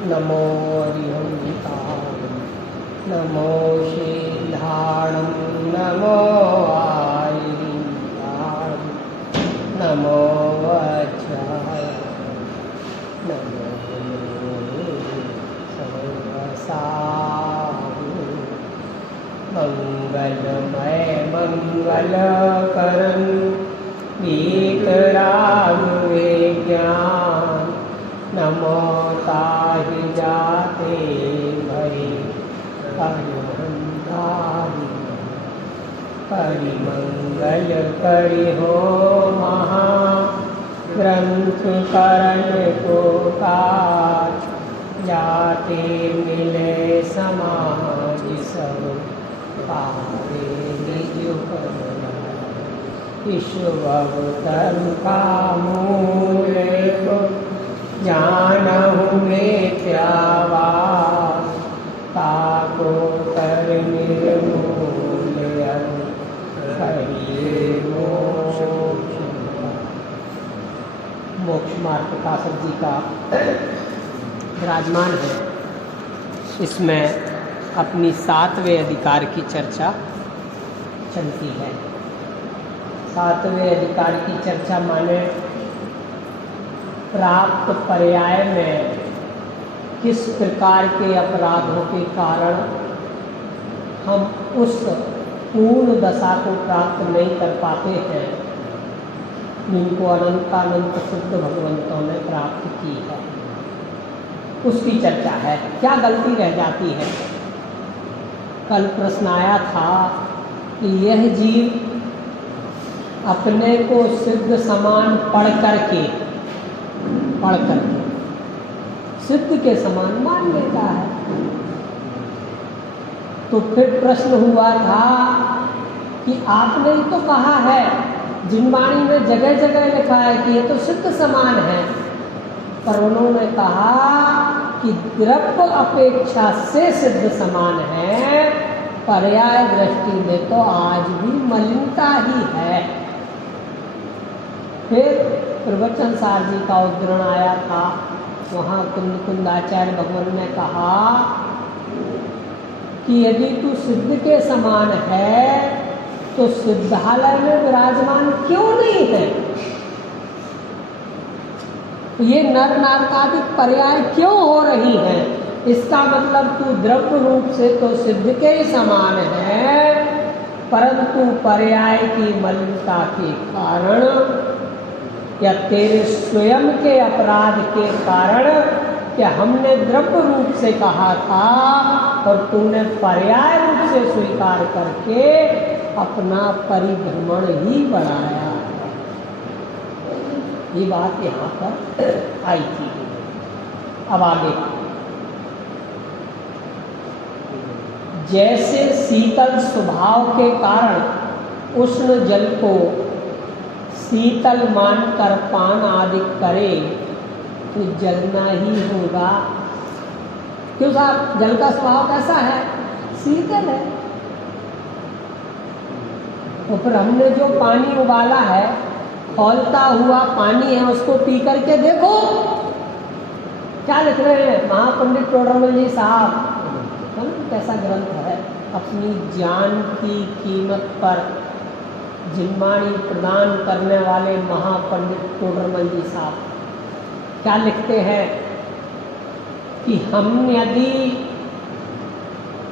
नमो हरिहंताय नमो शीलाणं नमो आयिताय नमो वज्राय नमो सर्वसाहु मंगलमय मंगलकरं वीतराग विज्ञान नमो ताहि जाते भई हरिहंतारि परिमंगल करि हो महा ग्रंथ करण को काज जाते मिले समाज सब पावे निज ईश्वर धर्म का मूल को जानहु मिथ्यावाद ताको कर निर्मूल करिए मोक्ष मार्ग प्रकाशक जी का विराजमान है। इसमें अपनी 7वें अधिकार की चर्चा चलती है। 7वें अधिकार की चर्चा माने प्राप्त पर्याय में किस प्रकार के अपराधों के कारण हम उस पूर्ण दशा को प्राप्त नहीं कर पाते हैं जिनको अनंतानंत शुद्ध भगवंतों ने प्राप्त की है, उसकी चर्चा है। क्या गलती रह जाती है? कल प्रश्न आया था कि यह जीव अपने को सिद्ध समान पढ़ करके सिद्ध के समान मान लेता है। तो फिर प्रश्न हुआ था कि आपने ही तो कहा है, जिनवाणी में जगह जगह लिखा है कि ये तो सिद्ध समान है, पर उन्होंने कहा कि द्रव्य अपेक्षा से सिद्ध समान है, पर्याय दृष्टि में तो आज भी मलिनता ही है। फिर प्रवचन सार जी का उद्धरण आया था, वहाँ कुंदाचार्य भगवान ने कहा कि यदि तू सिद्ध के समान है तो सिद्धालय में विराजमान क्यों नहीं है? ये नर नारकादिक पर्याय क्यों हो रही हैं? इसका मतलब तू द्रव्य रूप से तो सिद्ध के ही समान है, परंतु पर्याय की मलिनता के कारण या तेरे स्वयं के अपराध के कारण कि हमने द्रव्य रूप से कहा था और तूने पर्याय रूप से स्वीकार करके अपना परिभ्रमण ही बढ़ाया। ये बात यहाँ पर आई थी। अब आगे, जैसे शीतल स्वभाव के कारण उष्ण जल को शीतल मानकर पान आदि करे तो जलना ही होगा। क्यों साहब? जल का स्वभाव कैसा है? शीतल है। और फिर हमने जो पानी उबाला है, खौलता हुआ पानी है, उसको पी करके देखो। क्या लिख रहे हैं महापंडित टोडरमल जी साहब? कैसा ग्रंथ है, अपनी जान की कीमत पर जिनवाणी प्रदान करने वाले महापंडित टोडरमल जी साहब क्या लिखते हैं कि हम यदि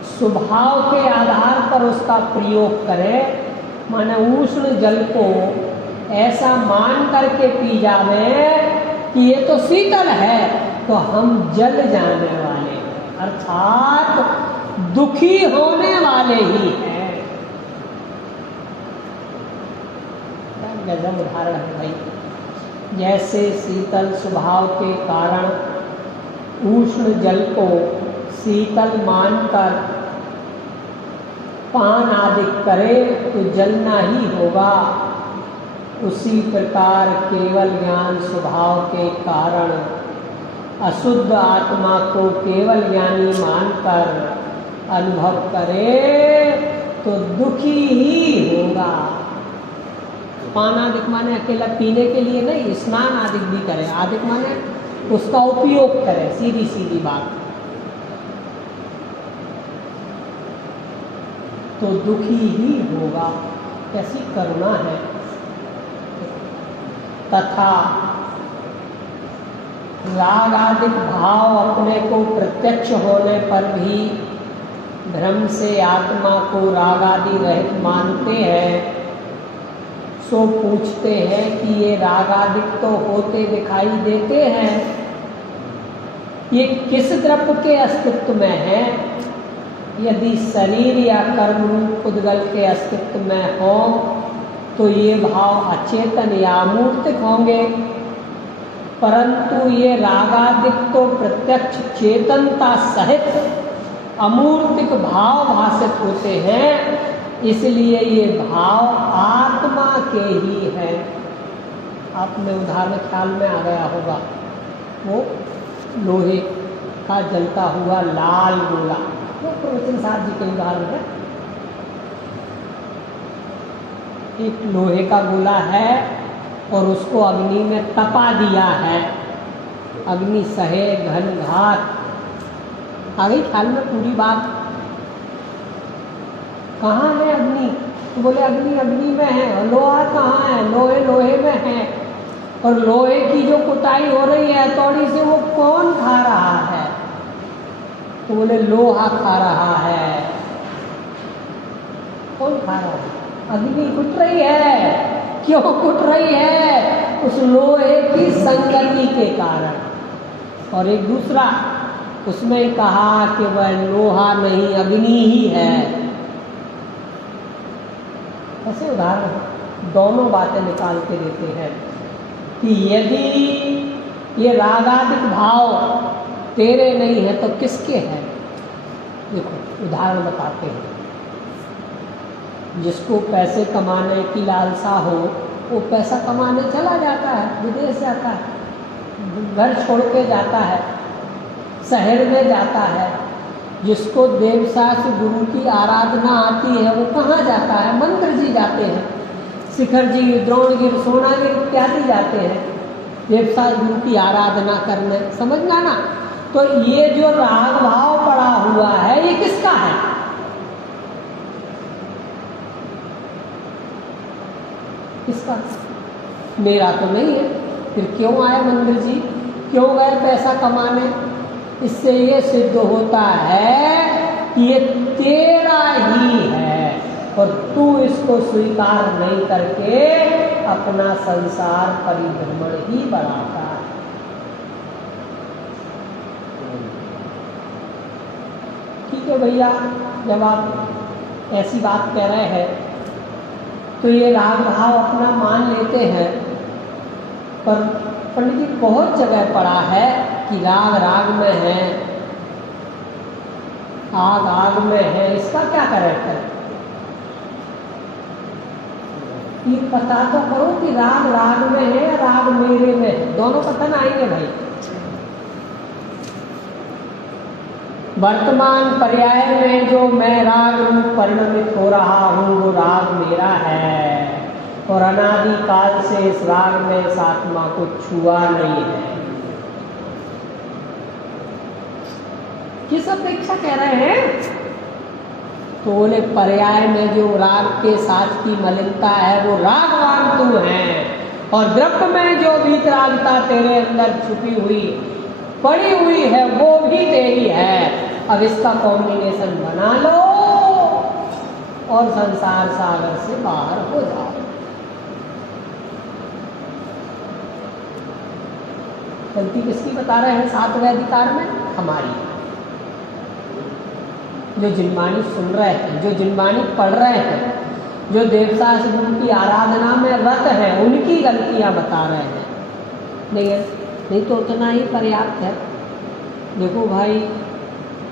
स्वभाव के आधार पर उसका प्रयोग करें, माने उष्ण जल को ऐसा मान करके पी जावे कि ये तो शीतल है, तो हम जल जाने वाले हैं, अर्थात दुखी होने वाले ही हैं। गजब उदाहरण है भाई। जैसे शीतल स्वभाव के कारण उष्ण जल को शीतल मानकर पान आदि करे तो जलना ही होगा, उसी प्रकार केवल ज्ञान स्वभाव के कारण अशुद्ध आत्मा को केवल ज्ञानी मानकर अनुभव करे तो दुखी ही होगा। पान आदि माने अकेला पीने के लिए नहीं, स्नान आदि भी करे। आदि माने उसका उपयोग करें, सीधी सीधी बात। तो दुखी ही होगा। कैसी करुणा है। तथा राग आदि भाव अपने को प्रत्यक्ष होने पर भी भ्रम से आत्मा को राग आदि रहित मानते हैं, सो पूछते हैं कि ये राग आदि तो होते दिखाई देते हैं, ये किस द्रव्य के अस्तित्व में है? यदि शरीर या कर्म रूप उद्गल के अस्तित्व में हो तो ये भाव अचेतन या अमूर्तिक होंगे, परंतु ये रागादिक तो प्रत्यक्ष चेतनता सहित अमूर्तिक भाव भाषित होते हैं, इसलिए ये भाव आत्मा के ही है। आप में उदाहरण ख्याल में आ गया होगा, वो लोहे का जलता हुआ लाल गोला, वो प्रवचन साहब जी के उदाहरण है। एक लोहे का गोला है और उसको अग्नि में तपा दिया है, अग्नि सहे घन घात। आ गई ख्याल में पूरी बात? कहाँ है अग्नि? तो बोले अग्नि अग्नि में है। और लोहा कहाँ है? लोहे लोहे में है। और लोहे की जो कुटाई हो रही है हथौड़ी से, वो कौन खा रहा है? तो बोले लोहा खा रहा है। कौन खा रहा है? अग्नि कुट रही है। क्यों कुट रही है? उस लोहे की संगति के कारण। और एक दूसरा उसमें कहा कि वह लोहा नहीं अग्नि ही है। ऐसे उदाहरण दोनों बातें निकाल के देते हैं कि यदि ये रागादिक भाव तेरे नहीं है तो किसके हैं? देखो उदाहरण बताते हैं। जिसको पैसे कमाने की लालसा हो वो पैसा कमाने चला जाता है, विदेश जाता है, घर छोड़ के जाता है, शहर में जाता है। जिसको देवशास्त्र गुरु की आराधना आती है वो कहाँ जाता है? मंदिर जी जाते हैं, शिखर जी, द्रोणगिर, सोनागिर इत्यादि जाते हैं देवशास्त्र गुरु की आराधना करने। समझना ना? तो ये जो राग भाव पड़ा हुआ है ये किसका है? किसका? मेरा तो नहीं है। फिर क्यों आए मंदिर जी? क्यों गए पैसा कमाने? इससे ये सिद्ध होता है कि ये तेरा ही है और तू इसको स्वीकार नहीं करके अपना संसार परिभ्रमण ही बढ़ाता है। ठीक है भैया, जब आप ऐसी बात कह रहे हैं तो ये राग भाव अपना मान लेते हैं, पर पंडित जी बहुत जगह पढ़ा है कि राग राग में है, आग आग में है। इसका क्या करेक्ट है? ये पता तो करो कि राग राग में है या राग मेरे में है। दोनों कथन आएंगे भाई। वर्तमान पर्याय में जो मैं राग रूप परिणमित हो रहा हूँ वो राग मेरा है और अनादि काल से इस राग में इस आत्मा को छुआ नहीं है। किस अपेक्षा कह रहे हैं? तो बोले पर्याय में जो राग के साथ की मलिनता है वो रागवान तू है और द्रव्य में जो वीतरागता तेरे अंदर छुपी हुई पड़ी हुई है वो भी तेरी है। अब इसका कॉम्बिनेशन बना लो और संसार सागर से बाहर हो जाओ। गलती किसकी बता रहे हैं? सातवें अधिकार में हमारी। जो जिनवाणी सुन रहे हैं, जो जिनवाणी पढ़ रहे हैं, जो देवशास्त्र गुरु की आराधना में रत है, उनकी गलतियां बता रहे हैं। नहीं तो उतना ही पर्याप्त है। देखो भाई,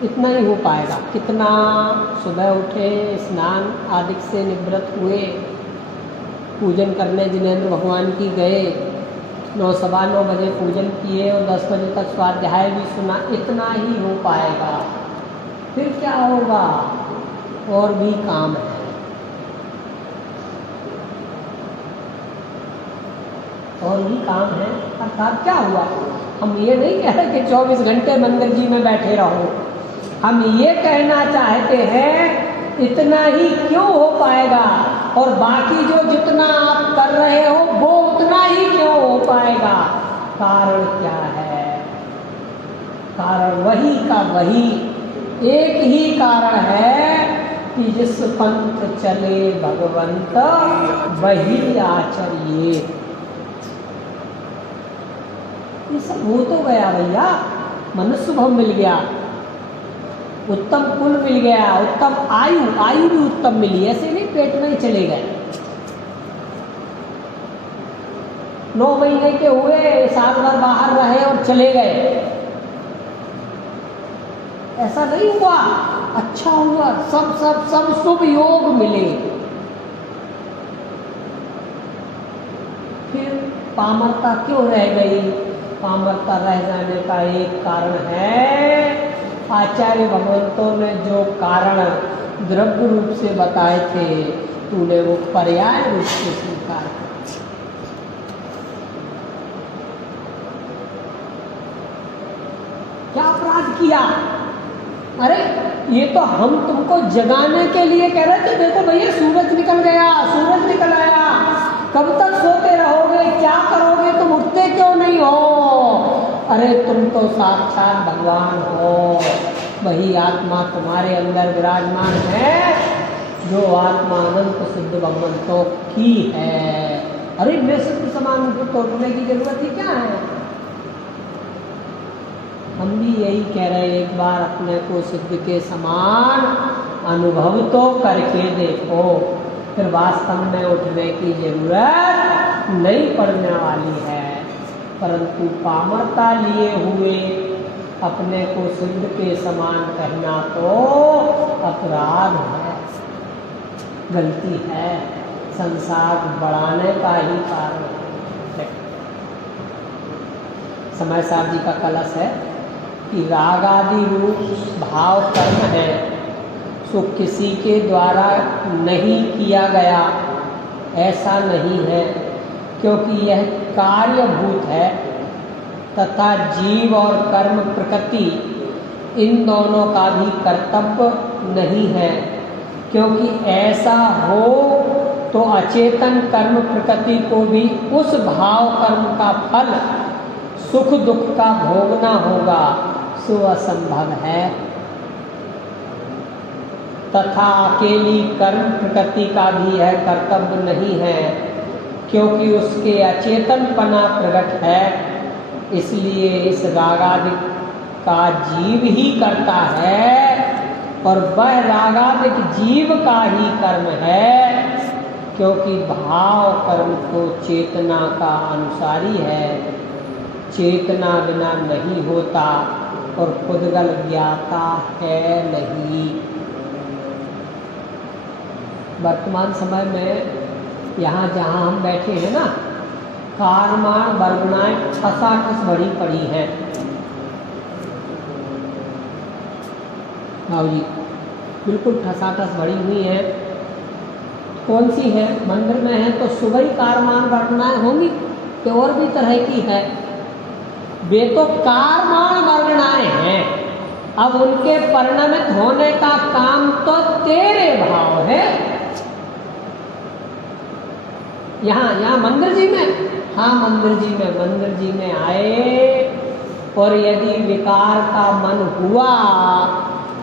इतना ही हो पाएगा। कितना सुबह उठे, स्नान आदि से निवृत्त हुए, पूजन करने जिनेंद्र भगवान की गए, 9-9:15 बजे पूजन किए और 10 बजे तक स्वाध्याय भी सुना, इतना ही हो पाएगा। फिर क्या होगा? और भी काम है। और भी काम है। अर्थात क्या हुआ? हम ये नहीं कह रहे कि 24 घंटे मंदिर जी में बैठे रहो, हम ये कहना चाहते हैं इतना ही क्यों हो पाएगा और बाकी जो जितना आप कर रहे हो वो उतना ही क्यों हो पाएगा। कारण क्या है? कारण वही का वही एक ही कारण है कि जिस पंथ चले भगवंत वही आचरिए। ये सब हो तो गया भैया, मनुष्य भाव मिल गया, उत्तम कुल मिल गया, उत्तम आयु भी उत्तम मिली, ऐसे नहीं पेट में ही चले गए। 9 महीने के हुए, साल भर बाहर रहे और चले गए, ऐसा नहीं हुआ। अच्छा हुआ, सब शुभ योग मिले। फिर पामरता क्यों रह गई? पामरता रह जाने का एक कारण है, आचार्य भगवंतों ने जो कारण द्रव्य रूप से बताए थे तूने वो पर्याय रूप से स्वीकार किया। क्या अपराध किया? अरे ये तो हम तुमको जगाने के लिए कह रहे थे, देखो भैया सूरज निकल गया, सूरज निकल आया, कब तक सोते रहोगे, क्या करोगे, तुम उठते क्यों नहीं हो? अरे तुम तो साक्षात भगवान हो, वही आत्मा तुम्हारे अंदर विराजमान है जो आत्मा अनंत सिद्ध भगवंतों की है। अरे मैं सिद्ध समान को तोड़ने की जरूरत ही क्या है? हम भी यही कह रहे हैं, एक बार अपने को सिद्ध के समान अनुभव तो करके देखो, फिर वास्तव में उठने की जरूरत नहीं पड़ने वाली है। परंतु पामरता लिए हुए अपने को सिद्ध के समान कहना तो अपराध है, गलती है, संसार बढ़ाने का ही कारण है। समय साहब जी का कलश है कि राग आदि रूप भाव कर्म है सो किसी के द्वारा नहीं किया गया, ऐसा नहीं है, क्योंकि यह कार्यभूत है तथा जीव और कर्म प्रकृति इन दोनों का भी कर्तव्य नहीं है। क्योंकि ऐसा हो तो अचेतन कर्म प्रकृति को भी उस भाव कर्म का फल सुख दुख का भोगना होगा, सो असंभव है। तथा अकेली कर्म प्रकृति का भी यह कर्तव्य नहीं है, क्योंकि उसके अचेतनपना प्रकट है, इसलिए इस रागादिक का जीव ही करता है और वह रागादिक जीव का ही कर्म है, क्योंकि भाव कर्म तो चेतना का अनुसारी है, चेतना बिना नहीं होता और खुदगल ज्ञाता है नहीं। वर्तमान समय में यहाँ जहाँ हम बैठे हैं ना, कारमान वर्गनाएं ठसाठस भरी पड़ी हैं। भाव जी बिल्कुल ठसाठस भरी हुई है। कौन सी है? मंदिर में है तो सुबह ही कारमान वर्गनाएं होंगी कि और भी तरह की है? वे तो कारमान वर्गनाएं हैं, अब उनके परिणमित होने का काम तो तेरे भाव है। यहाँ मंदिर जी में, हाँ मंदिर जी में आए और यदि विकार का मन हुआ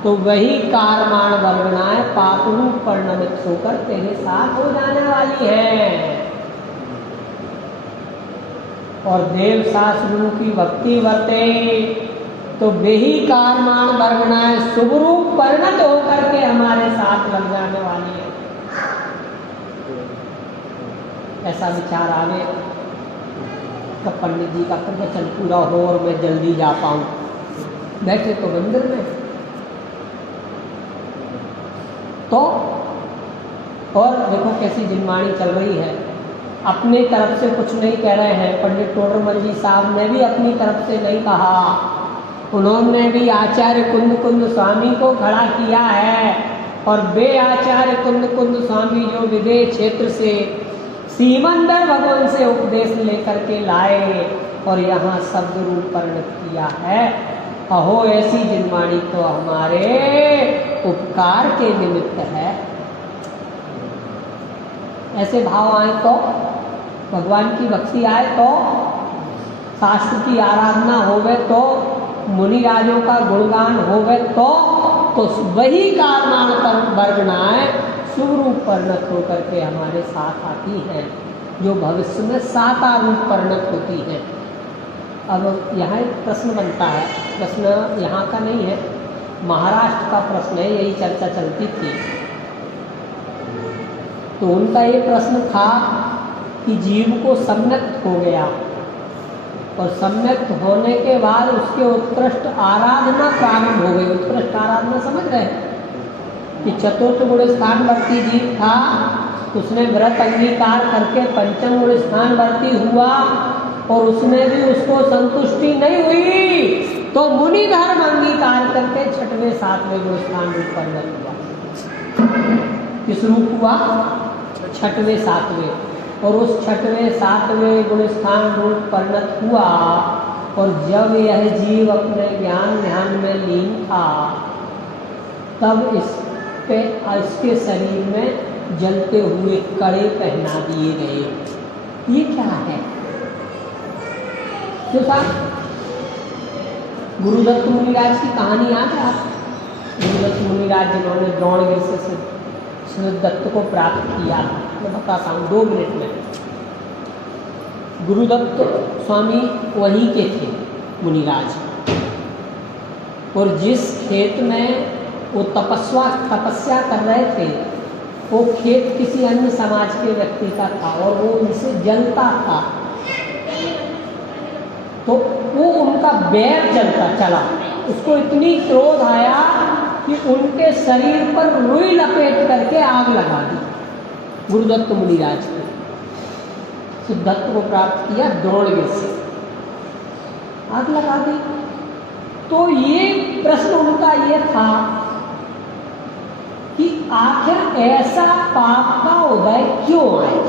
तो वही कारमान वर्गनाएं पाप रूप परिणमित होकर तेरे साथ हो जाने वाली है। और देव शास्त्रों की भक्ति वर्ते तो वही कारमान वर्गनाएं शुभ रूप परिणत होकर के हमारे साथ लग जाने वाली है। ऐसा विचार आवे तब पंडित जी का प्रवचन पूरा हो और मैं जल्दी जा पाऊँ। बैठे तो मंदिर में तो, और देखो कैसी जिनवाणी चल रही है, अपनी तरफ से कुछ नहीं कह रहे हैं। पंडित टोडरमल जी साहब ने भी अपनी तरफ से नहीं कहा, उन्होंने भी आचार्य कुंद स्वामी को खड़ा किया है और वे आचार्य कुंद स्वामी जो विदेश क्षेत्र से सीमंदर भगवान से उपदेश लेकर के लाए और यहाँ शब्द रूप परिणत किया है। अहो ऐसी जिनवाणी तो हमारे उपकार के निमित्त है। ऐसे भाव आए तो, भगवान की भक्ति आए तो, शास्त्र की आराधना होवे तो, मुनिराजों का गुणगान होवे तो वही कारमान वर्गनाएं शुभ रूप परिणत होकर के हमारे साथ आती हैं, जो भविष्य में साता रूप परिणत होती हैं। अब यहाँ एक प्रश्न बनता है, प्रश्न यहाँ का नहीं है, महाराष्ट्र का प्रश्न है, यही चर्चा चलती थी। तो उनका ये प्रश्न था कि जीव को सम्यक्त हो गया और सम्यक्त होने के बाद उसके उत्कृष्ट आराधना प्रारंभ हो गई। उत्कृष्ट आराधना समझ रहे हैं कि चतुर्थ गुण स्थान वर्ती जीव था, उसने व्रत अंगीकार करके पंचम गुण स्थान वर्ती हुआ और उसमें भी उसको संतुष्टि नहीं हुई तो मुनि धर्म अंगीकार करके छठवें सातवें गुण स्थान रूप परिणत हुआ। किस रूप हुआ? छठवें सातवें। और उस छठवें सातवें गुण स्थान रूप परिणत हुआ और जब यह जीव अपने ज्ञान ध्यान में लीन था तब इसके शरीर में जलते हुए कड़े पहना दिए गए। ये क्या है? क्यों साहब? गुरुदत्त मुनिराज की कहानी याद है आप? गुरुदत्त मुनिराज जिन्होंने द्रोणगिरि से दत्त को प्राप्त किया, मैं बताता हूँ 2 मिनट में। गुरुदत्त स्वामी वहीं के थे मुनिराज, और जिस खेत में वो तपस्या कर रहे थे वो खेत किसी अन्य समाज के व्यक्ति का था और वो उनसे जलता था, तो वो उनका बैर जलता चला। उसको इतनी क्रोध आया कि उनके शरीर पर रुई लपेट करके आग लगा दी। गुरुदत्त मुनिराज ने सिद्धत्व को प्राप्त किया द्रोणगिरि से, आग लगा दी। तो ये प्रश्न उनका ये था कि आखिर ऐसा पाप का उदय क्यों आया?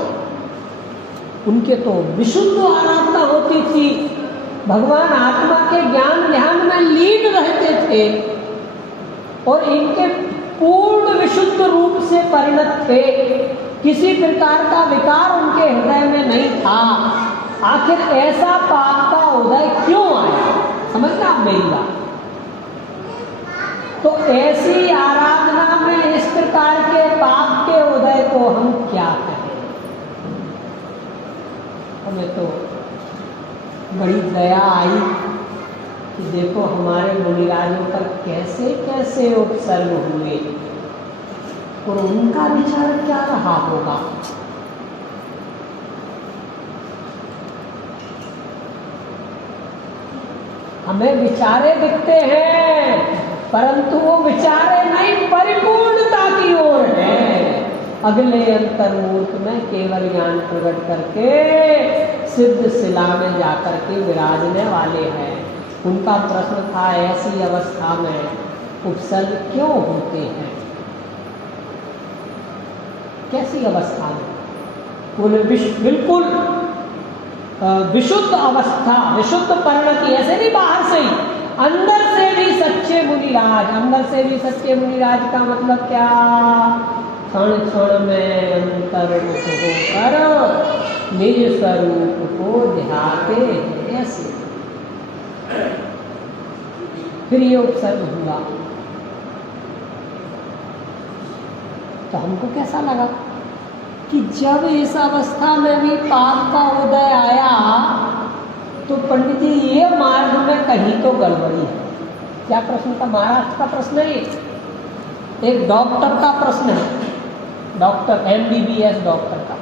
उनके तो विशुद्ध आराधना होती थी, भगवान आत्मा के ज्ञान ध्यान में लीन रहते थे और इनके पूर्ण विशुद्ध रूप से परिणत थे, किसी प्रकार का विकार उनके हृदय में नहीं था। आखिर ऐसा पाप का उदय क्यों आया? समझना आप मेरी बात। तो ऐसी आराधना में इस प्रकार के पाप के उदय को हम क्या कहें? हमें तो बड़ी दया आई कि देखो हमारे मुनिराजों पर कैसे कैसे उपसर्ग हुए और उनका विचार क्या रहा होगा। हमें विचारे दिखते हैं परंतु वो विचारे नहीं परिपूर्णता की ओर है। अगले अंतर्मूर्त में केवल ज्ञान प्रकट करके सिद्ध शिला में जाकर के विराजने वाले हैं। उनका प्रश्न था ऐसी अवस्था में उपसर्ग क्यों होते हैं? कैसी अवस्था में? बोले बिल्कुल विशुद्ध अवस्था, विशुद्ध परिणति, ऐसे नहीं बाहर से ही, अंदर से भी सच्चे मुनिराज। अंदर से भी सच्चे मुनिराज का मतलब क्या? क्षण क्षण में अंतर्मुख होकर निज स्वरूप को ध्याते हैं। ऐसे फिर ये उपसर्ग हुआ तो हमको कैसा लगा कि जब इस अवस्था में भी पाप का उदय आया तो पंडित जी ये मार्ग में कहीं तो गड़बड़ी है। क्या प्रश्न था? महाराष्ट्र का प्रश्न है, एक डॉक्टर का प्रश्न है, डॉक्टर MBBS डॉक्टर का।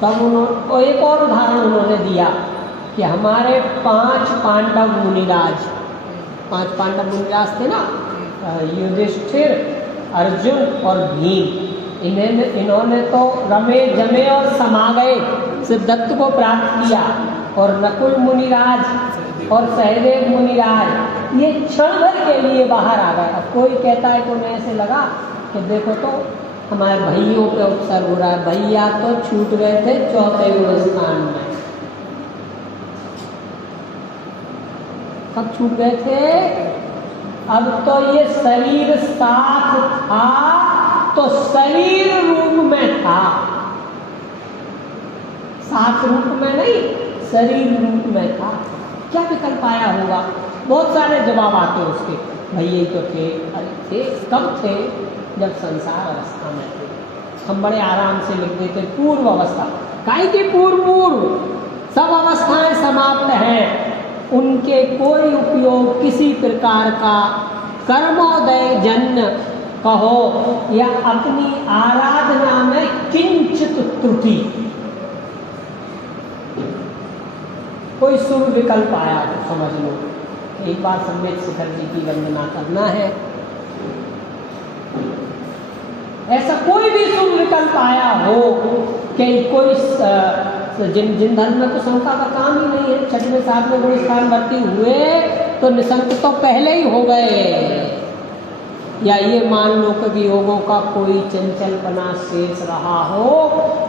तब उन्होंने एक और उदाहरण उन्होंने दिया कि हमारे 5 पांडव मुनिराज, 5 पांडव मुनिराज थे ना, युधिष्ठिर, अर्जुन और भीम। इन्होंने तो रमे जमे और समा गए, सिद्धत्व को प्राप्त किया। और नकुल मुनिराज और सहदेव मुनिराज ये क्षण भर के लिए बाहर आ गए। अब कोई कहता है, तो मैं ऐसे लगा कि देखो तो हमारे भाइयों पे उपसर्ग हो रहा है। भैया तो छूट गए थे चौथे गुण स्थान में। कब छूट गए थे? अब तो ये शरीर साथ था तो शरीर रूप में था, साथ रूप में नहीं, शरीर रूप में था। क्या विकल्प आया होगा? बहुत सारे जवाब आते उसके। भैया तो थे, अरे थे, कब थे? जब संसार अवस्था में थे। हम बड़े आराम से लिख देते पूर्व अवस्था। काहे की पूर्व सब अवस्थाएं समाप्त हैं, उनके कोई उपयोग किसी प्रकार का कर्मोदय जन्य कहो या अपनी आराधना में किंचित त्रुटि, कोई शुभ विकल्प आया तो समझ लो एक बार सम्यक शिखर जी की वंदना करना है। ऐसा कोई भी शुभ विकल्प आया हो कि कोई जिन धर्म में तो शंका का काम ही नहीं है, छठवें सातवें गुण स्थान भर्ती हुए तो निशंक तो पहले ही हो गए। या ये मान लो कि योगों का कोई चंचल बना शेष रहा हो,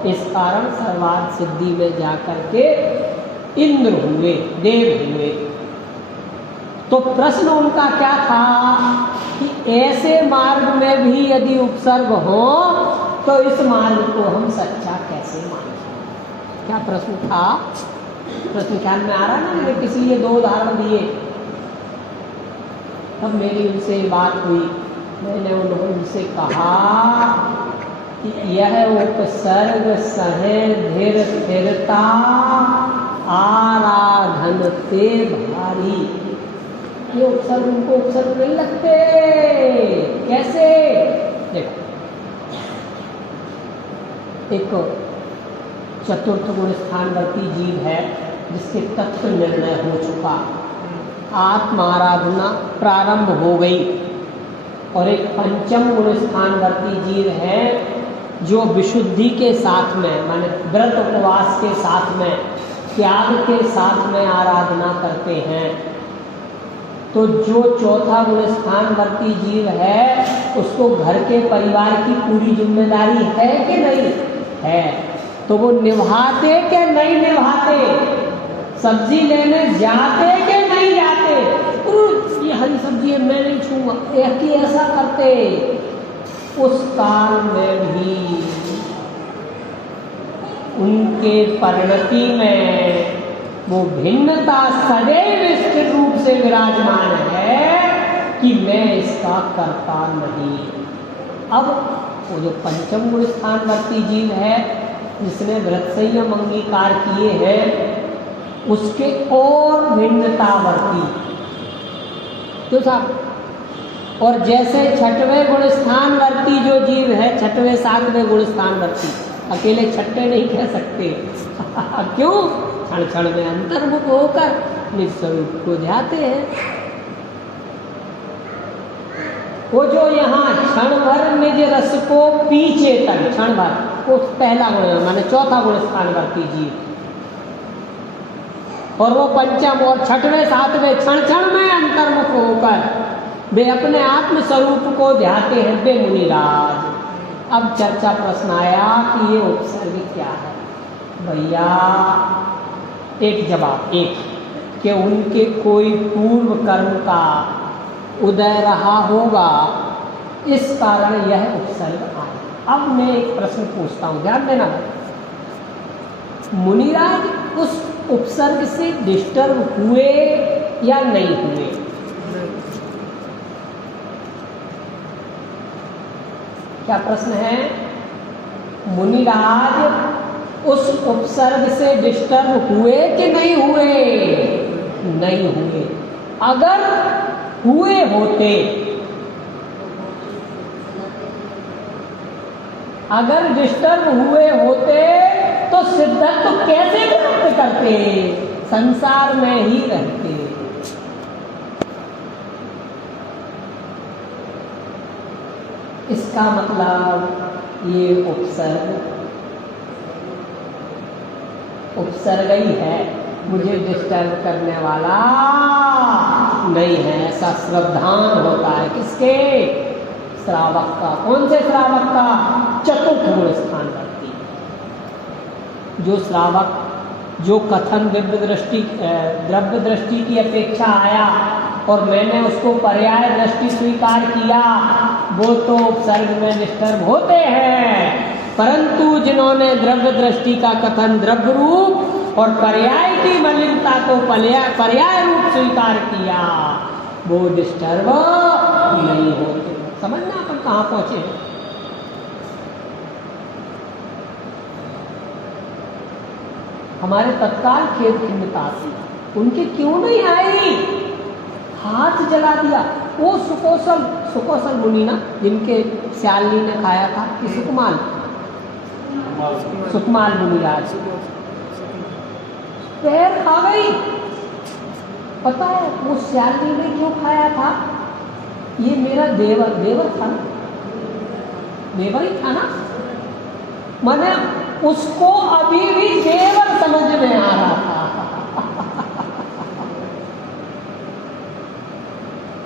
इस कारण सर्वार्थ सिद्धि में जाकर के इंद्र हुए, देव हुए। तो प्रश्न उनका क्या था कि ऐसे मार्ग में भी यदि उपसर्ग हो तो इस मार्ग को हम सच्चा कैसे मानें? क्या प्रश्न था? प्रश्न ख्याल में आ रहा ना? मैंने किसी लिए दो उदाहरण दिए। तब मेरी उनसे बात हुई, मैंने उनसे कहा कि यह उपसर्ग सहे धीर स्थिरता आराधन ते भारी, ये उपसर्ग उनको उपसर्ग नहीं लगते। कैसे? देखो, एक चतुर्थ गुण स्थानवर्ती जीव है जिसके तत्व निर्णय हो चुका, आत्माराधना प्रारंभ हो गई। और एक पंचम गुण स्थानवर्ती जीव है जो विशुद्धि के साथ में, माने व्रत उपवास के साथ में, त्याग के साथ में आराधना करते हैं। तो जो चौथा गुण स्थानवर्ती जीव है उसको घर के परिवार की पूरी जिम्मेदारी है कि नहीं है? तो वो निभाते कि नहीं निभाते? सब्जी लेने जाते कि नहीं जाते? ये हरी सब्जी है मैं नहीं छूंगा, एक ही ऐसा करते। उस काल में भी उनके परिणति में वो भिन्नता सदैव स्थिर रूप से विराजमान है कि मैं इसका करता नहीं। अब वो जो पंचम गुण स्थानवर्ती जीव है जिसने व्रत संयम अंगीकार किए हैं उसके और भिन्नतावर्ती, क्यों साहब? और जैसे छठवें गुण स्थानवर्ती जो जीव है, छठवें सातवें गुण स्थानवर्ती, अकेले छठे नहीं कह सकते क्यों? क्षण क्षण में अंतर्मुख होकर निज स्वरूप को ध्याते हैं। वो जो यहाँ क्षण भर निज रस को पीछे तक, क्षण भर, वो पहला गुण माने चौथा गुण स्थानवर्ती जीव। और वो पंचम और छठवें सातवें क्षण क्षण में अंतर्मुख होकर वे अपने आत्म स्वरूप को ध्याते हैं। वे मुनिराज। अब चर्चा प्रश्न आया कि ये उपसर्ग क्या है? भैया एक जवाब, एक कि उनके कोई पूर्व कर्म का उदय रहा होगा, इस कारण यह उपसर्ग आया। अब मैं एक प्रश्न पूछता हूँ, ध्यान देना। मुनिराज उस उपसर्ग से डिस्टर्ब हुए या नहीं हुए? क्या प्रश्न है? मुनिराज उस उपसर्ग से डिस्टर्ब हुए कि नहीं हुए? नहीं हुए। अगर हुए होते, अगर डिस्टर्ब हुए होते तो सिद्धत्व कैसे प्राप्त करते? संसार में ही रहते। इसका मतलब ये उपसर्ग ही है, मुझे डिस्टर्ब करने वाला नहीं है। ऐसा श्रद्धान होता है किसके? श्रावक का। कौन से श्रावक का? चतुर्थ गुण स्थान रखती। जो श्रावक जो कथन द्रव्य दृष्टि की अपेक्षा आया और मैंने उसको पर्याय दृष्टि स्वीकार किया, वो तो उपसर्ग में डिस्टर्ब होते हैं। परंतु जिन्होंने द्रव्य दृष्टि का कथन द्रव्य रूप और पर्याय की मलिनता को पर्याय रूप स्वीकार किया, वो डिस्टर्ब नहीं होते। समझना अपन कहाँ पहुंचे हैं। हमारे तत्काल खेद खिन्नता थी, उनकी क्यों नहीं आई? हाथ जला दिया। वो सुकोसल मुनि ना, जिनके श्याली ने खाया था कि सुकमाल मुनि राज, पैर खा गई। पता है वो श्याली ने क्यों खाया था? ये मेरा देवर था ना, देवर ही था ना, मैंने उसको अभी भी देवर समझ में आ रहा था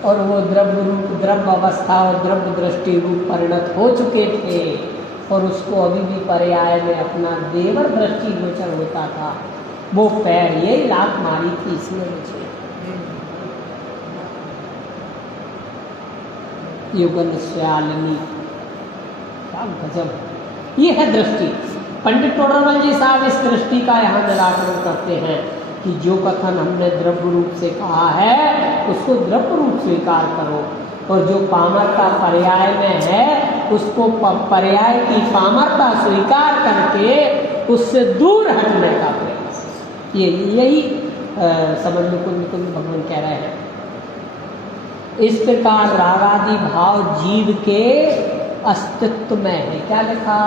और वो द्रव्य रूप द्रव्य अवस्था और द्रव्य दृष्टि रूप परिणत हो चुके थे और उसको अभी भी पर्याय में अपना देवर दृष्टि गोचर होता था। वो पैर यही लात मारी थी, इसने मुझे युगन श्यालिनी। क्या गजब। ये है दृष्टि। पंडित टोडरमल जी साहब इस दृष्टि का यहाँ निराकरण करते हैं कि जो कथन हमने द्रव्य रूप से कहा है उसको द्रव्य रूप स्वीकार करो, और जो पामरता पर्याय में है उसको पर्याय की पामरता स्वीकार करके उससे दूर हटने का प्रयास। यही समझ लो कुंद भगवान कह रहे हैं। इस प्रकार रागादि भाव जीव के अस्तित्व में है। क्या लिखा?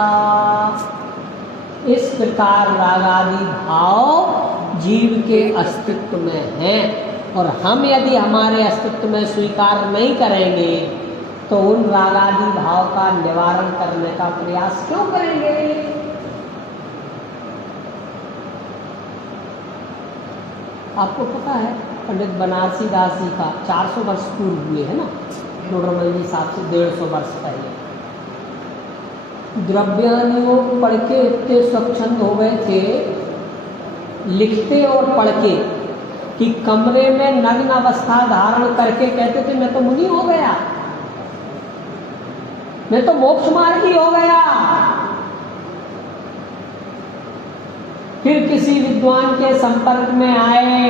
इस प्रकार रागादि भाव जीव के अस्तित्व में है, और हम यदि हमारे अस्तित्व में स्वीकार नहीं करेंगे तो उन रागादि भाव का निवारण करने का प्रयास क्यों करेंगे? आपको पता है पंडित बनारसी दास जी का 400 वर्ष पूर्व हुए है ना, टोडरमल जी साहब से 150 वर्ष पहले। द्रव्यानियों को पढ़ के इतने स्वच्छंद हो गए थे, लिखते और पढ़ के, कि कमरे में नग्न अवस्था धारण करके कहते थे मैं तो मुनि हो गया, मैं तो मोक्ष मार्गी हो गया। फिर किसी विद्वान के संपर्क में आए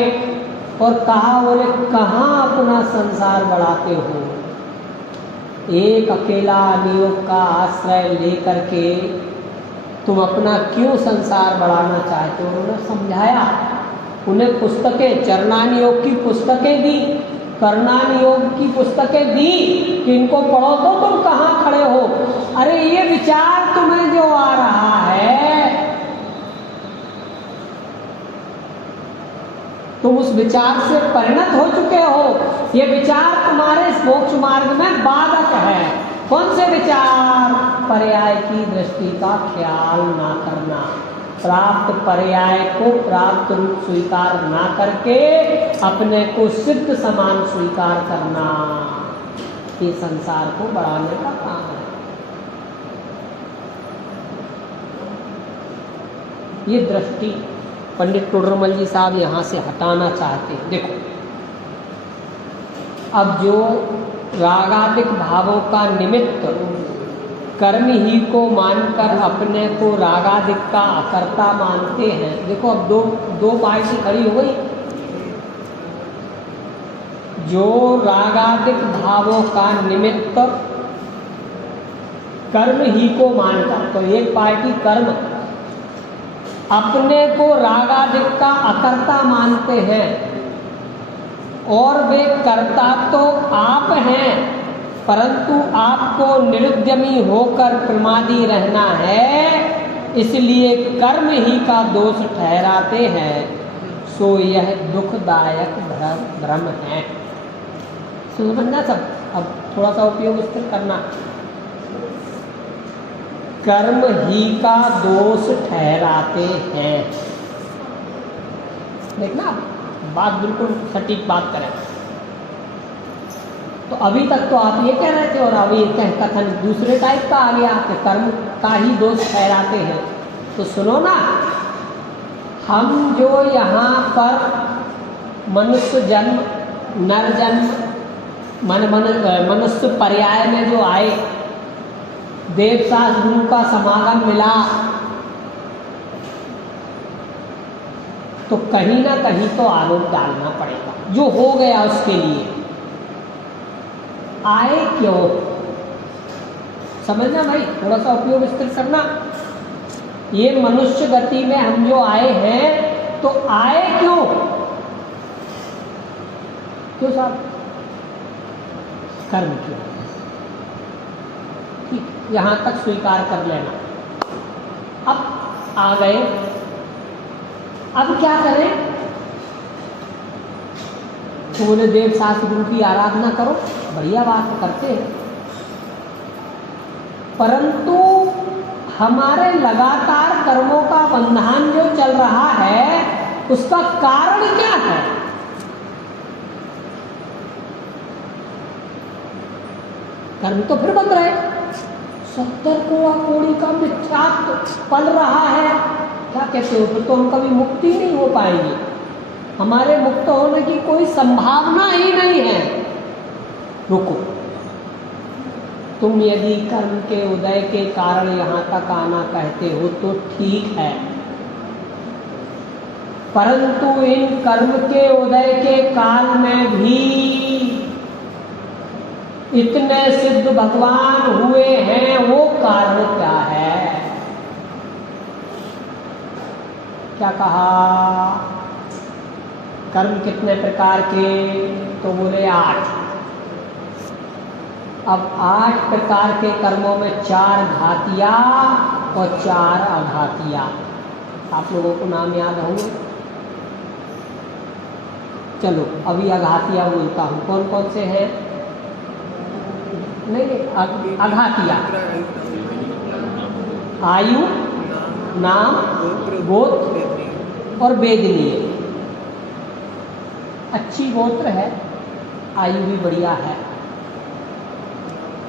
और कहा, बोले कहाँ अपना संसार बढ़ाते हो, एक अकेला नियोग का आश्रय लेकर के तुम अपना क्यों संसार बढ़ाना चाहते हो? उन्होंने समझाया, उन्हें पुस्तकें, चरणान योग की पुस्तकें दी, करणान योग की पुस्तकें दी कि इनको पढ़ो तो तुम कहाँ खड़े हो। अरे ये विचार तुम्हें जो आ रहा है तुम उस विचार से परिणत हो चुके हो, ये विचार तुम्हारे मोक्ष मार्ग में बाधक है। कौन से विचार? पर्याय की दृष्टि का ख्याल ना करना, प्राप्त पर्याय को प्राप्त रूप स्वीकार ना करके अपने को सिद्ध समान स्वीकार करना, ये संसार को बढ़ाने का काम है। ये दृष्टि पंडित टोडरमल जी साहब यहाँ से हटाना चाहते हैं। देखो, अब जो रागादिक भावों का निमित्त कर्म ही को मानकर अपने को रागादिक का अकर्ता मानते हैं। देखो अब दो पार्टी खड़ी हो गई। जो रागादिक भावों का निमित्त कर्म ही को मानकर, तो एक पार्टी कर्म अपने को रागादिक का अकर्ता मानते हैं, और वे कर्ता तो आप हैं, परंतु आपको निरुद्यमी होकर प्रमादी रहना है, इसलिए कर्म ही का दोष ठहराते हैं। सो यह दुखदायक भ्रम है। समझना सब। अब थोड़ा सा उपयोग स्थिर करना। कर्म ही का दोष ठहराते हैं। देखना, बात बिल्कुल सटीक बात करें। तो अभी तक तो आप ये कह रहे थे और अभी कथन दूसरे टाइप का आ गया कि कर्म का ही दोष ठहराते हैं। तो सुनो ना, हम जो यहाँ पर मनुष्य जन्म, नर जन्म, मनुष्य पर्याय में जो आए, देवशास्त्र गुरु का समागम मिला, तो कहीं ना कहीं तो आरोप डालना पड़ेगा। जो हो गया उसके लिए आए क्यों, समझना भाई, थोड़ा सा उपयोग विस्तृत करना। ये मनुष्य गति में हम जो आए हैं तो आए क्यों, क्यों साहब? कर्म क्यों? ठीक, यहां तक स्वीकार कर लेना। अब आ गए, अब क्या करें? तो बोले देव शास्त्र गुरु की आराधना करो, बढ़िया बात करते हैं, परंतु हमारे लगातार कर्मों का बंधन जो चल रहा है उसका कारण क्या है? कर्म तो फिर बंध रहे, 70 कोड़ी का मिथ्यात्व पल रहा है। क्या कहते हो? फिर तो हम कभी मुक्ति नहीं हो पाएंगे, हमारे मुक्त होने की कोई संभावना ही नहीं है। रुको, तुम यदि कर्म के उदय के कारण यहाँ तक आना कहते हो तो ठीक है, परंतु इन कर्म के उदय के काल में भी इतने सिद्ध भगवान हुए हैं, वो कारण क्या है? क्या कहा? कर्म कितने प्रकार के? तो बोले 8। अब 8 प्रकार के कर्मों में 4 घातिया और 4 अघातिया। आप लोगों को नाम याद होंगे? चलो अभी अघातिया बोलता हूँ। कौन कौन से हैं? नहीं, अघातिया: आयु, नाम, गोत्र और वेदनीय। अच्छी गोत्र है, आयु भी बढ़िया है,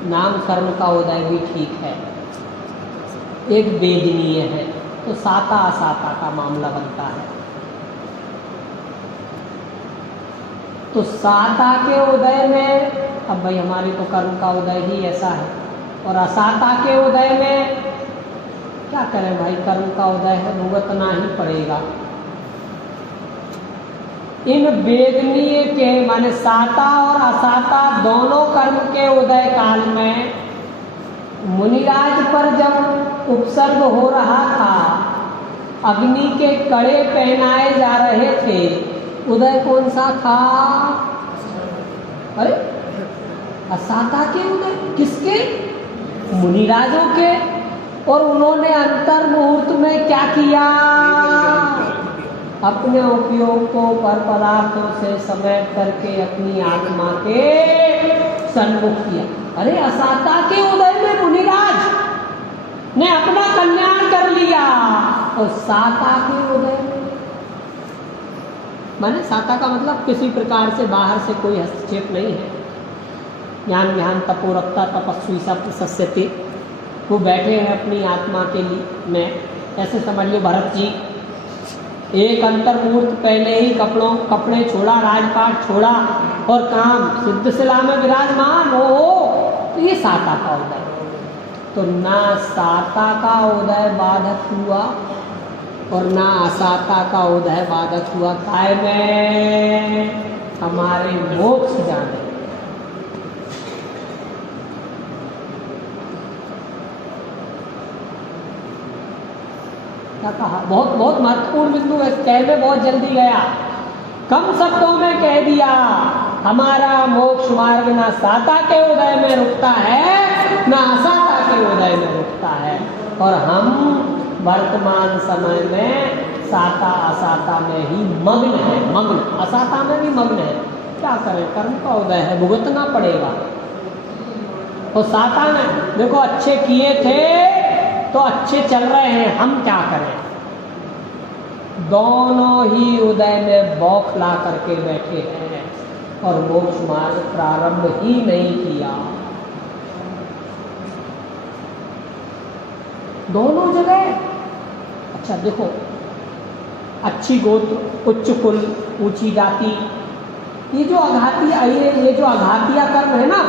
नाम कर्म का उदय भी ठीक है, एक वेदनीय है। तो साता असाता का मामला बनता है। तो साता के उदय में, अब भाई हमारे तो कर्म का उदय ही ऐसा है, और असाता के उदय में क्या करें भाई, कर्म का उदय है, भुगतना ही पड़ेगा। इन वेदनीय के माने साता और असाता दोनों कर्म के उदय काल में मुनिराज पर जब उपसर्ग हो रहा था, अग्नि के कड़े पहनाए जा रहे थे, उदय कौन सा था? अरे असाता के उदय। किसके? मुनिराजों के। और उन्होंने अंतर मुहूर्त में क्या किया? अपने उपयोग को पर पदार्थों से समेट करके अपनी आत्मा के सन्मुख किया। अरे असाता के उदय में मुनिराज ने अपना कल्याण कर लिया, और साता के उदय में माने साता का मतलब किसी प्रकार से बाहर से कोई हस्तक्षेप नहीं है। ज्ञान ध्यान तपोरक्ता तपस्वी सब सस्यते, वो बैठे हैं अपनी आत्मा के लिए में। ऐसे समझ लो भरत जी एक अंतर मुहूर्त पहले ही कपड़े छोड़ा, राजपाट छोड़ा और काम सिद्धशिला में विराजमान हो। तो ये साता का उदय। तो ना साता का उदय बाधक हुआ और ना असाता का उदय बाधक हुआ। काय में? हमारे मोक्ष जाने। क्या कहा? बहुत बहुत महत्वपूर्ण बिंदु है, कह में बहुत जल्दी गया। कम शब्दों में कह दिया, हमारा मोक्ष मार्ग ना साता के उदय में रुकता है, ना असाता के उदय में रुकता है। और हम वर्तमान समय में साता असाता में ही मग्न है। मग्न, असाता में भी मग्न है। क्या करें? कर्म का उदय है, भुगतना पड़ेगा। और साता में देखो अच्छे किए थे तो अच्छे चल रहे हैं, हम क्या करें? दोनों ही उदय में बौखला करके बैठे हैं। और मोक्ष मार्ग प्रारंभ ही नहीं किया। दोनों जगह अच्छा देखो, अच्छी गोत्र, उच्च कुल, ऊंची जाति, ये जो अघातिया कर्म है ना,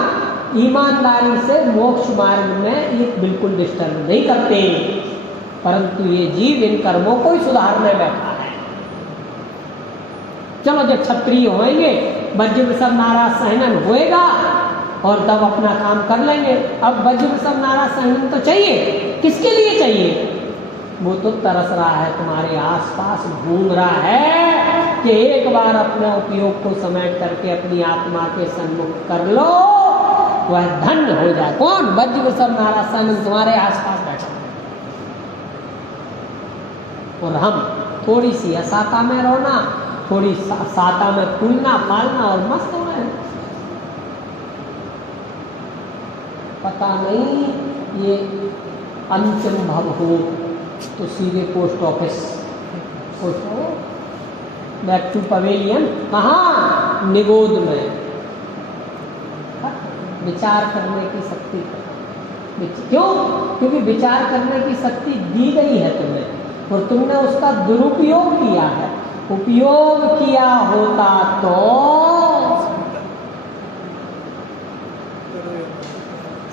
ईमानदारी से मोक्ष मार्ग में ये बिल्कुल डिस्टर्ब नहीं करते, परंतु ये जीव इन कर्मों को ही सुधारने बैठा है। चलो जब क्षत्रिय होंगे, वज्र सब नाराज सहनन होएगा और तब अपना काम कर लेंगे। अब वज्र सब नाराज सहनन तो चाहिए, किसके लिए चाहिए? वो तो तरस रहा है, तुम्हारे आसपास घूम रहा है कि एक बार अपने उपयोग को समेट करके अपनी आत्मा के सन्मुख कर लो, वह धन्य हो जाए। कौन? वज्र सब नाराज सहनन तुम्हारे आसपास बैठा है। और हम थोड़ी सी असाता में रोना, थोड़ी साता में फूलना पालना और मस्त हो रहे हैं। पता नहीं ये अंतिम भव हो तो सीधे post office, back to pavilion, कहाँ? निगोद में। विचार करने की शक्ति, क्यों? क्योंकि विचार करने की शक्ति दी गई है तुम्हें और तुमने उसका दुरुपयोग किया है। उपयोग किया होता तो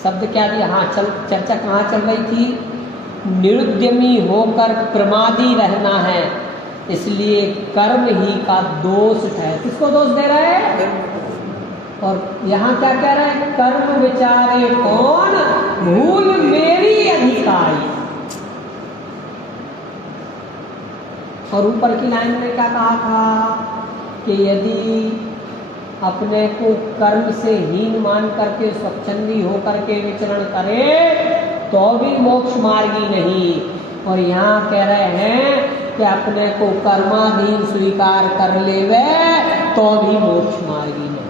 शब्द क्या दिया? हाँ, चर्चा कहाँ चल रही थी? निरुद्यमी होकर प्रमादी रहना है, इसलिए कर्म ही का दोष है। किसको दोष दे रहे हैं? और यहाँ क्या कह रहे हैं? कर्म विचारे कौन, भूल मेरी अधिकारी। और ऊपर की लाइन में क्या कहा था कि यदि अपने को कर्म से हीन मान करके स्वच्छंदी होकर के विचरण करे तो भी मोक्ष मार्गी नहीं। और यहाँ कह रहे हैं कि अपने को कर्माधीन स्वीकार कर लेवे तो भी मोक्ष मार्गी नहीं।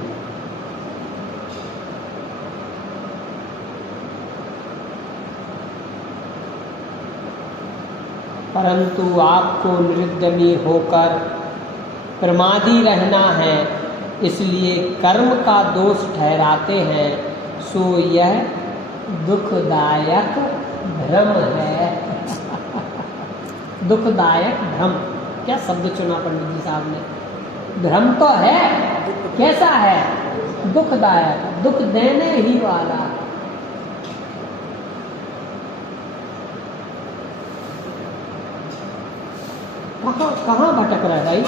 परंतु आपको निर्दमी होकर प्रमादी रहना है, इसलिए कर्म का दोष ठहराते हैं, सो यह दुखदायक भ्रम है। दुखदायक भ्रम, क्या शब्द चुना पंडित जी साहब ने? भ्रम तो है, कैसा है? दुखदायक, दुख देने ही वाला। कहाँ भटक रहा है भाई?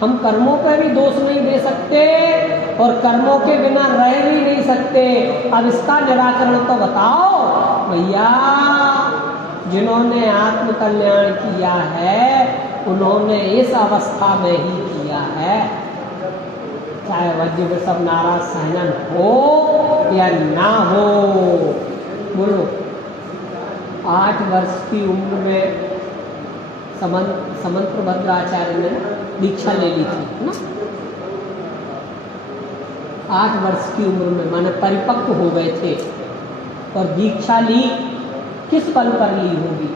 हम कर्मों पे भी दोष नहीं दे सकते और कर्मों के बिना रह भी नहीं सकते। अब इसका निराकरण तो बताओ भैया। जिन्होंने आत्म कल्याण किया है उन्होंने इस अवस्था में ही किया है, चाहे वज्र सब नाराज सहनन हो या ना हो। बोलो, 8 वर्ष की उम्र में समंत्र भद्राचार्य ने दीक्षा ले ली थी ना। 8 वर्ष की उम्र में माने परिपक्व हो गए थे और दीक्षा ली किस पल पर ली होगी?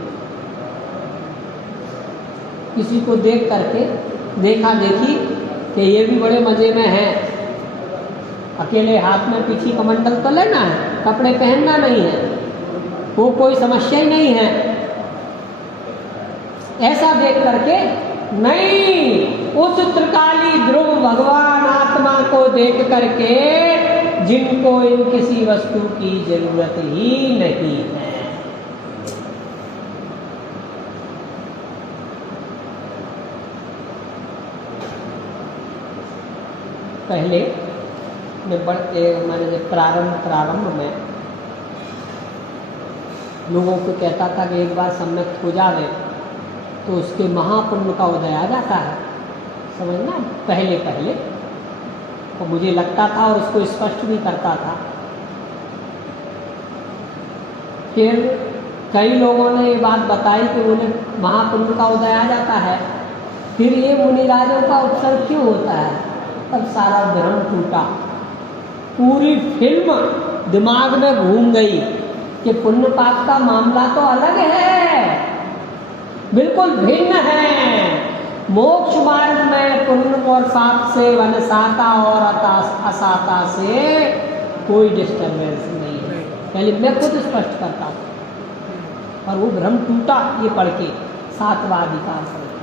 किसी को देख करके, देखा देखी कि ये भी बड़े मजे में है, अकेले हाथ में पीछी कमंडल तो लेना है, कपड़े पहनना नहीं है, वो कोई समस्या ही नहीं है, ऐसा देख करके नहीं। उस त्रिकाली ध्रुव भगवान आत्मा को देख करके जिनको इन किसी वस्तु की जरूरत ही नहीं है। पहले में मैंने प्रारंभ में लोगों को कहता था कि एक बार सम्यक हो जावे तो उसके महापुण्य का उदय आ जाता है, समझना। पहले तो मुझे लगता था और उसको स्पष्ट भी करता था। फिर कई लोगों ने ये बात बताई कि उन्हें महापुण्य का उदय आ जाता है, फिर ये मुनिराजों का उत्सव क्यों होता है? तब सारा भ्रम टूटा, पूरी फिल्म दिमाग में घूम गई कि पुण्य पाप का मामला तो अलग है, बिल्कुल भिन्न है। मोक्ष मार्ग में पुण्य और पाप से, वनसाता और असाता से कोई डिस्टर्बेंस नहीं है। पहले मैं खुद स्पष्ट करता हूँ, और वो भ्रम टूटा ये पढ़ के, 7वां अधिकार पढ़ के,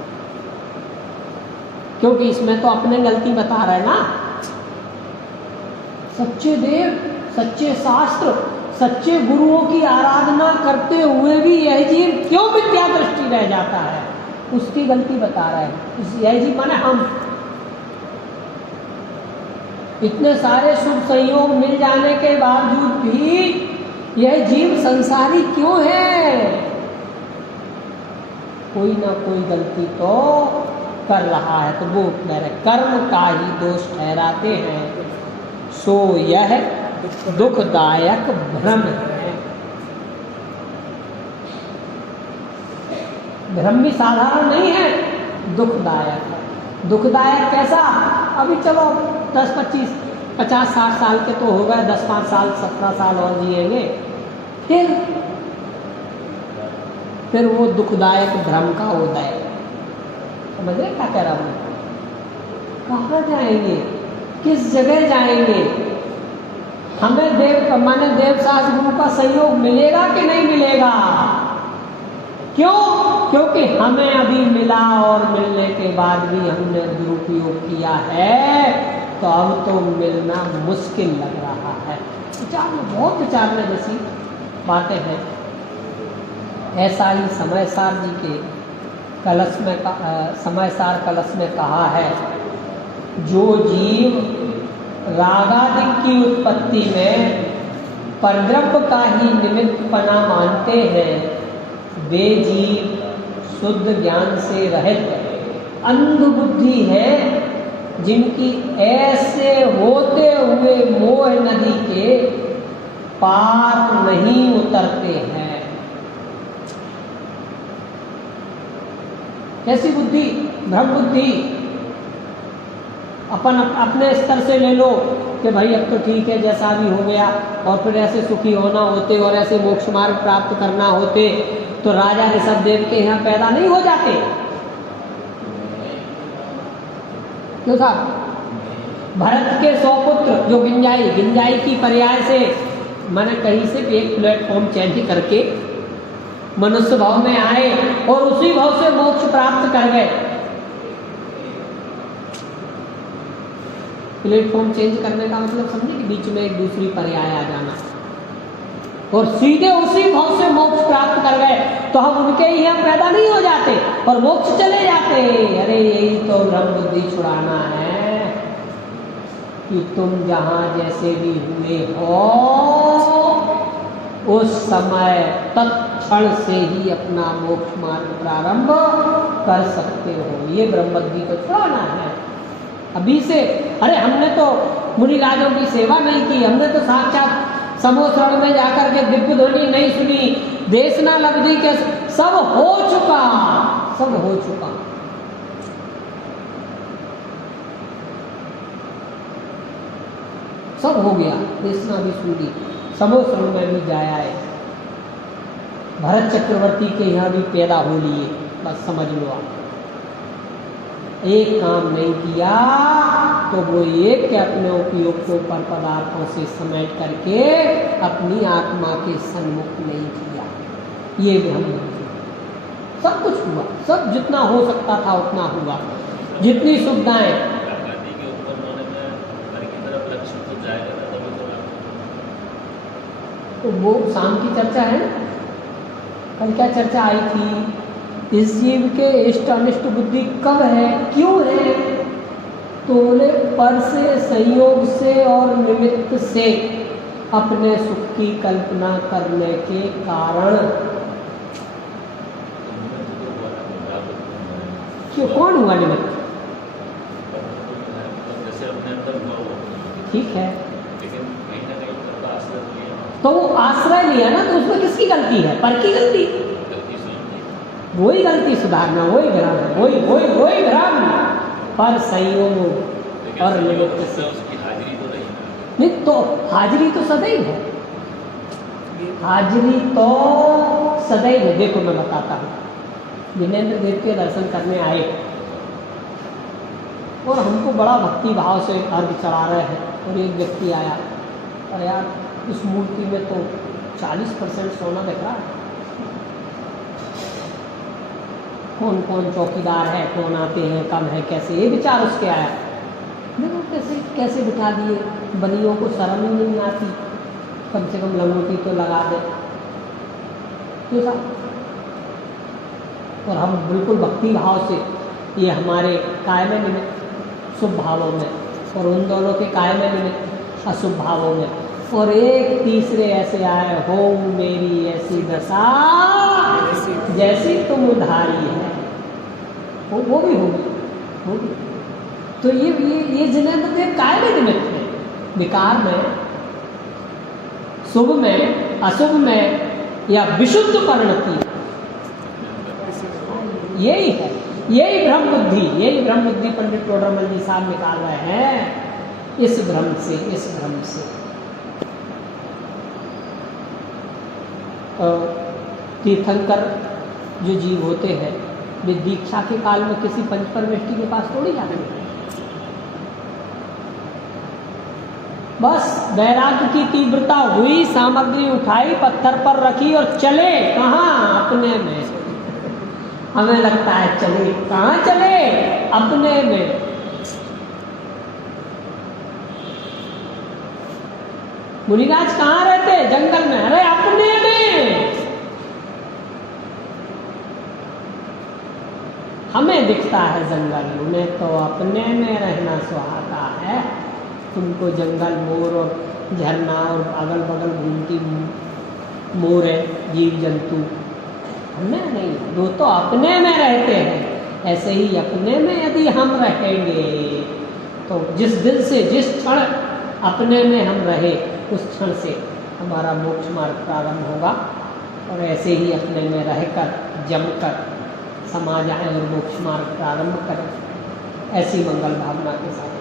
क्योंकि इसमें तो अपने गलती बता रहे ना। सच्चे देव, सच्चे शास्त्र, सच्चे गुरुओं की आराधना करते हुए भी यह जीव क्यों मिथ्या दृष्टि रह जाता है, उसकी गलती बता रहा है। यह जीव माने हम, इतने सारे शुभ संयोग मिल जाने के बावजूद भी यह जीव संसारी क्यों है? कोई ना कोई गलती तो कर रहा है। तो वो मेरे कर्म का ही दोष ठहराते हैं, सो यह दुखदायक भ्रम है। भ्रम भी साधारण नहीं है, दुखदायक है। दुखदायक कैसा? अभी चलो 10, 25, 50, 60 साल के तो हो गए, 10, 5 साल, 17 साल और जिएंगे, फिर वो दुखदायक भ्रम का उदय। समझ रहे क्या कह रहा हूँ? कहाँ जाएंगे, किस जगह जाएंगे? हमें देव शास्त्र गुरु का सहयोग मिलेगा कि नहीं मिलेगा? क्यों? क्योंकि हमें अभी मिला और मिलने के बाद भी हमने दुरुपयोग किया है, तो अब तो मिलना मुश्किल लग रहा है। बहुत विचारने जैसी बातें हैं। ऐसा ही समयसार जी के कलश में समयसार कलश में कहा है, जो जीव रागादि की उत्पत्ति में परद्रव्य का ही निमित्तपना मानते हैं, वे जीव शुद्ध ज्ञान से रहित अंध बुद्धि है, जिनकी ऐसे होते हुए मोह नदी के पार नहीं उतरते हैं। कैसी बुद्धि? भ्रम बुद्धि। अपने स्तर से ले लो कि भाई अब तो ठीक है, जैसा भी हो गया, और फिर ऐसे सुखी होना होते और ऐसे मोक्ष मार्ग प्राप्त करना होते तो राजा ऋषभदेव के यहाँ पैदा नहीं हो जाते। क्यों साहब? भरत के 100 पुत्र जो गिंजाई की पर्याय से मैंने कहीं से एक प्लेटफॉर्म चेंज करके मनुष्य भाव में आए और उसी भाव से मोक्ष प्राप्त कर गए। प्लेटफॉर्म चेंज करने का मतलब समझे कि बीच में एक दूसरी पर्याय आ जाना, और सीधे उसी भाव से मोक्ष प्राप्त कर गए, तो हम उनके ही यहाँ पैदा नहीं हो जाते और मोक्ष चले जाते। अरे यही तो भ्रम बुद्धि छुड़ाना है कि तुम जहाँ जैसे भी हुए हो उस समय तत्क्षण से ही अपना मोक्ष मार्ग प्रारंभ कर सकते हो। ये ब्रह्म बुद्धि को छुड़ाना है अभी से। अरे हमने तो मुनि राजों की सेवा नहीं की, हमने तो साक्षात समोसरण में जाकर के दिव्य ध्वनि नहीं सुनी, देशना लब्धि के सब हो चुका, सब हो चुका। सब हो गया, देशना भी सुनी, समोसरण में भी जाया है, भरत चक्रवर्ती के यहाँ भी पैदा हो लिए। बस समझ लो आप, एक काम नहीं किया तो वो एक के अपने उपयोग को पर पदार्थों से समेट करके अपनी आत्मा के सन्मुख नहीं किया। ये भी हम सब कुछ हुआ, सब जितना हो सकता था उतना हुआ, जितनी सुविधाएं। तो वो शाम की चर्चा है ना, कल क्या चर्चा आई थी, इस जीव के इष्ट अनिष्ट बुद्धि कब है, क्यों है? तो बोले पर से, संयोग से और निमित्त से अपने सुख की कल्पना करने के कारण। क्यों, कौन हुआ निमित्त? ठीक है, तो वो आश्रय लिया ना, तो उसमें किसकी गलती है? पर की गलती। वही गलती सुधारना, वही भ्रम है, वही भ्रम। पर संयोग और निमित्त से नहीं, तो हाजिरी तो सदैव है, हाजिरी तो सदैव है। देखो मैं बताता हूँ, विनेन्द्र देव के दर्शन करने आए और हमको बड़ा भक्ति भाव से अर्घ चढ़ा रहे हैं, और एक व्यक्ति आया, और यार उस मूर्ति में तो 40% सोना दिख रहा है, कौन कौन चौकीदार है, कौन आते हैं, कम है, कैसे, ये विचार उसके आया। देखो कैसे कैसे बिठा दिए, बनियों को शर्म ही नहीं आती, कम से कम लंगोटी तो लगा दे, क्यों साहब। और हम बिल्कुल भक्ति भाव से, ये हमारे कायम निमित्त शुभ भावों में, और उन दोनों के कायम निमित्त अशुभ भावों में, और एक तीसरे ऐसे आए, हो मेरी ऐसी दशा जैसी तुम उधारी है, वो भी होगी। तो ये जिन्हें मतलब कायम निमित्त है, विकार में, शुभ में, अशुभ में, या विशुद्ध परिणति, यही है, यही ब्रह्म बुद्धि पंडित टोडरमल जी साहब निकाल रहे हैं इस भ्रम से। तीर्थंकर जो जीव होते हैं, वे दीक्षा के काल में किसी पंच परमेष्टि के पास थोड़ी जाते हैं, बस वैराग्य की तीव्रता हुई, सामग्री उठाई, पत्थर पर रखी और चले, कहाँ, अपने में। हमें लगता है चले, कहाँ चले, अपने में। मुनिराज कहाँ रहते, जंगल में, अरे अपने में। हमें दिखता है जंगल, उन्हें तो अपने में रहना सुहाता है। तुमको जंगल, मोर और झरना और अगल बगल घूमती मोर है, जीव जंतु, हमें नहीं, वो तो अपने में रहते हैं। ऐसे ही अपने में यदि हम रहेंगे तो जिस दिन से, जिस क्षण अपने में हम रहे, उस क्षण से हमारा मोक्ष मार्ग प्रारंभ होगा। और ऐसे ही अपने में रहकर, जमकर समा जाएं और मोक्ष मार्ग प्रारंभ करें, ऐसी मंगल भावना के साथ।